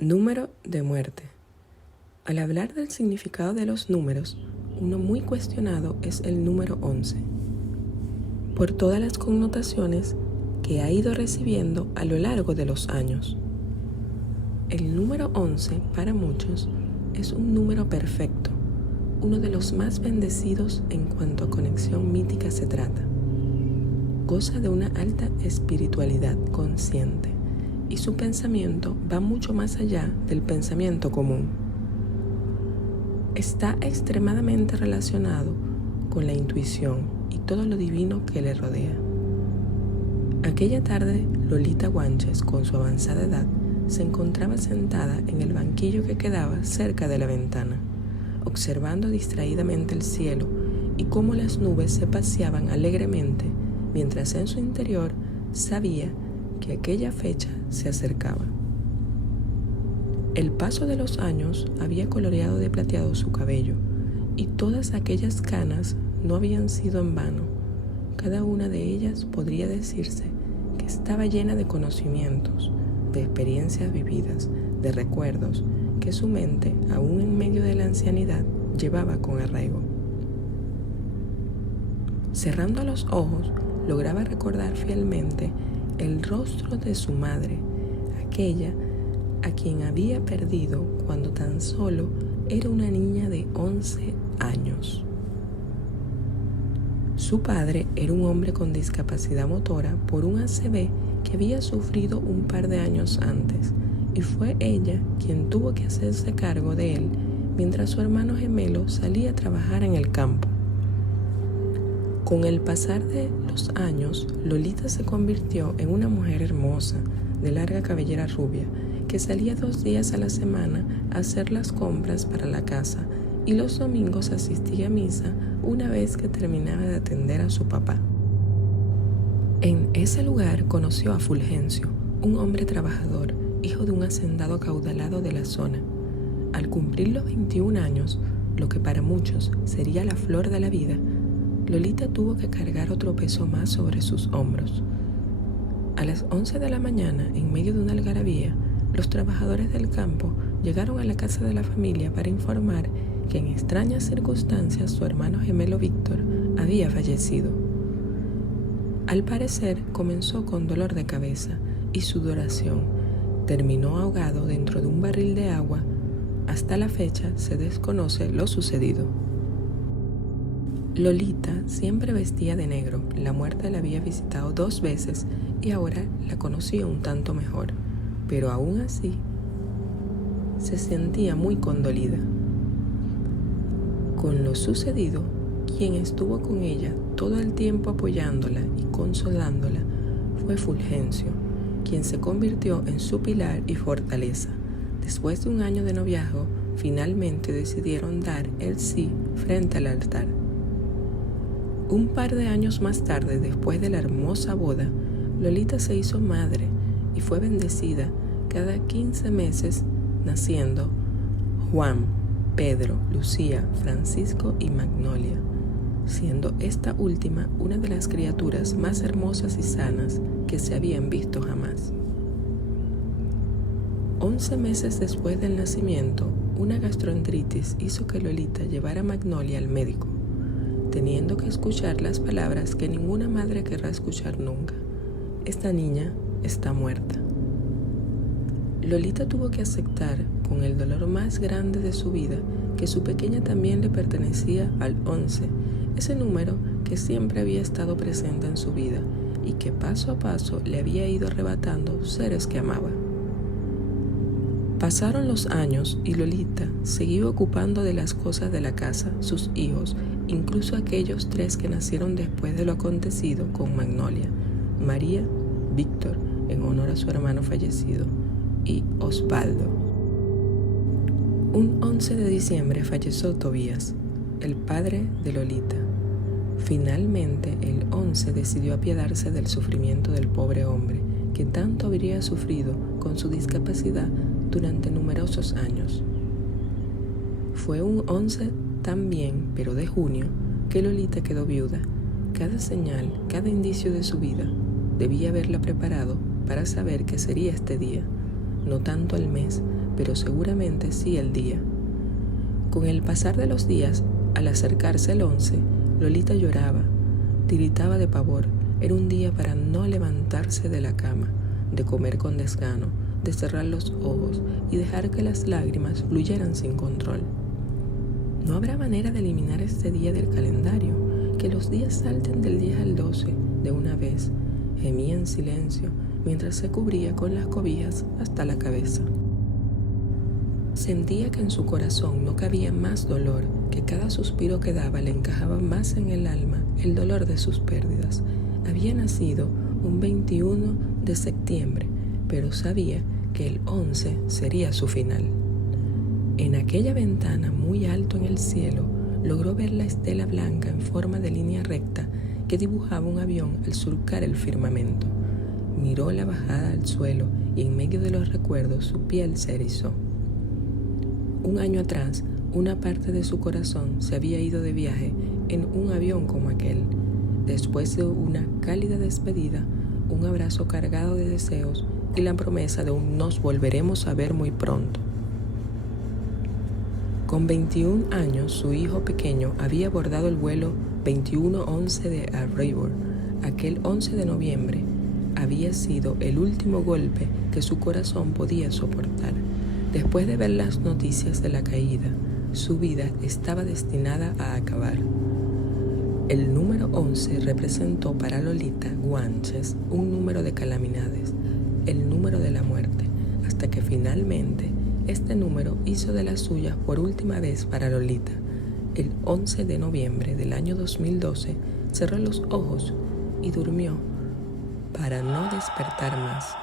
Número de muerte. Al hablar del significado de los números, uno muy cuestionado es el número 11, por todas las connotaciones que ha ido recibiendo a lo largo de los años. El número 11 para muchos es un número perfecto, uno de los más bendecidos en cuanto a conexión mítica se trata. Goza de una alta espiritualidad consciente y su pensamiento va mucho más allá del pensamiento común. Está extremadamente relacionado con la intuición y todo lo divino que le rodea. Aquella tarde, Lolita Guanches, con su avanzada edad, se encontraba sentada en el banquillo que quedaba cerca de la ventana, observando distraídamente el cielo y cómo las nubes se paseaban alegremente, mientras en su interior sabía que aquella fecha se acercaba. El paso de los años había coloreado de plateado su cabello, y todas aquellas canas no habían sido en vano. Cada una de ellas podría decirse que estaba llena de conocimientos, de experiencias vividas, de recuerdos que su mente, aún en medio de la ancianidad, llevaba con arraigo. Cerrando los ojos, lograba recordar fielmente el rostro de su madre, aquella a quien había perdido cuando tan solo era una niña de 11 años. Su padre era un hombre con discapacidad motora por un ACV que había sufrido un par de años antes, y fue ella quien tuvo que hacerse cargo de él mientras su hermano gemelo salía a trabajar en el campo. Con el pasar de los años, Lolita se convirtió en una mujer hermosa, de larga cabellera rubia, que salía 2 días a la semana a hacer las compras para la casa y los domingos asistía a misa una vez que terminaba de atender a su papá. En ese lugar conoció a Fulgencio, un hombre trabajador, hijo de un hacendado acaudalado de la zona. Al cumplir los 21 años, lo que para muchos sería la flor de la vida, Lolita tuvo que cargar otro peso más sobre sus hombros. A las 11 de la mañana, en medio de una algarabía, los trabajadores del campo llegaron a la casa de la familia para informar que en extrañas circunstancias su hermano gemelo Víctor había fallecido. Al parecer comenzó con dolor de cabeza y sudoración, terminó ahogado dentro de un barril de agua. Hasta la fecha se desconoce lo sucedido. Lolita siempre vestía de negro. La muerte la había visitado 2 veces y ahora la conocía un tanto mejor, pero aún así se sentía muy condolida. Con lo sucedido, quien estuvo con ella todo el tiempo apoyándola y consolándola fue Fulgencio, quien se convirtió en su pilar y fortaleza. Después de un año de noviazgo, finalmente decidieron dar el sí frente al altar. Un par de años más tarde, después de la hermosa boda, Lolita se hizo madre y fue bendecida cada 15 meses, naciendo Juan, Pedro, Lucía, Francisco y Magnolia, siendo esta última una de las criaturas más hermosas y sanas que se habían visto jamás. 11 meses después del nacimiento, una gastroenteritis hizo que Lolita llevara a Magnolia al médico, teniendo que escuchar las palabras que ninguna madre querrá escuchar nunca: esta niña está muerta. Lolita tuvo que aceptar, con el dolor más grande de su vida, que su pequeña también le pertenecía al 11, ese número que siempre había estado presente en su vida y que paso a paso le había ido arrebatando seres que amaba. Pasaron los años y Lolita seguía ocupando de las cosas de la casa, sus hijos, incluso aquellos 3 que nacieron después de lo acontecido con Magnolia: María, Víctor, en honor a su hermano fallecido, y Osvaldo. Un 11 de diciembre falleció Tobías, el padre de Lolita. Finalmente, el 11 decidió apiadarse del sufrimiento del pobre hombre, que tanto habría sufrido con su discapacidad durante numerosos años. Fue un 11 también, pero de junio, que Lolita quedó viuda. Cada señal, cada indicio de su vida debía haberla preparado para saber que sería este día, no tanto el mes, pero seguramente sí el día. Con el pasar de los días, al acercarse el 11, Lolita lloraba, tiritaba de pavor. Era un día para no levantarse de la cama, de comer con desgano, de cerrar los ojos y dejar que las lágrimas fluyeran sin control. No habrá manera de eliminar este día del calendario, que los días salten del 10 al 12 de una vez. Gemía en silencio mientras se cubría con las cobijas hasta la cabeza. Sentía que en su corazón no cabía más dolor, que cada suspiro que daba le encajaba más en el alma el dolor de sus pérdidas. Había nacido un 21 de septiembre, pero sabía que el 11 sería su final. En aquella ventana muy alto en el cielo, logró ver la estela blanca en forma de línea recta que dibujaba un avión al surcar el firmamento. Miró la bajada al suelo y en medio de los recuerdos su piel se erizó. Un año atrás, una parte de su corazón se había ido de viaje en un avión como aquel. Después de una cálida despedida, un abrazo cargado de deseos y la promesa de un nos volveremos a ver muy pronto. Con 21 años, su hijo pequeño había abordado el vuelo 2111 de Arrival. Aquel 11 de noviembre había sido el último golpe que su corazón podía soportar. Después de ver las noticias de la caída, su vida estaba destinada a acabar. El número 11 representó para Lolita Guanches un número de calamidades, el número de la muerte, hasta que finalmente este número hizo de las suyas por última vez para Lolita. El 11 de noviembre del año 2012 cerró los ojos y durmió para no despertar más.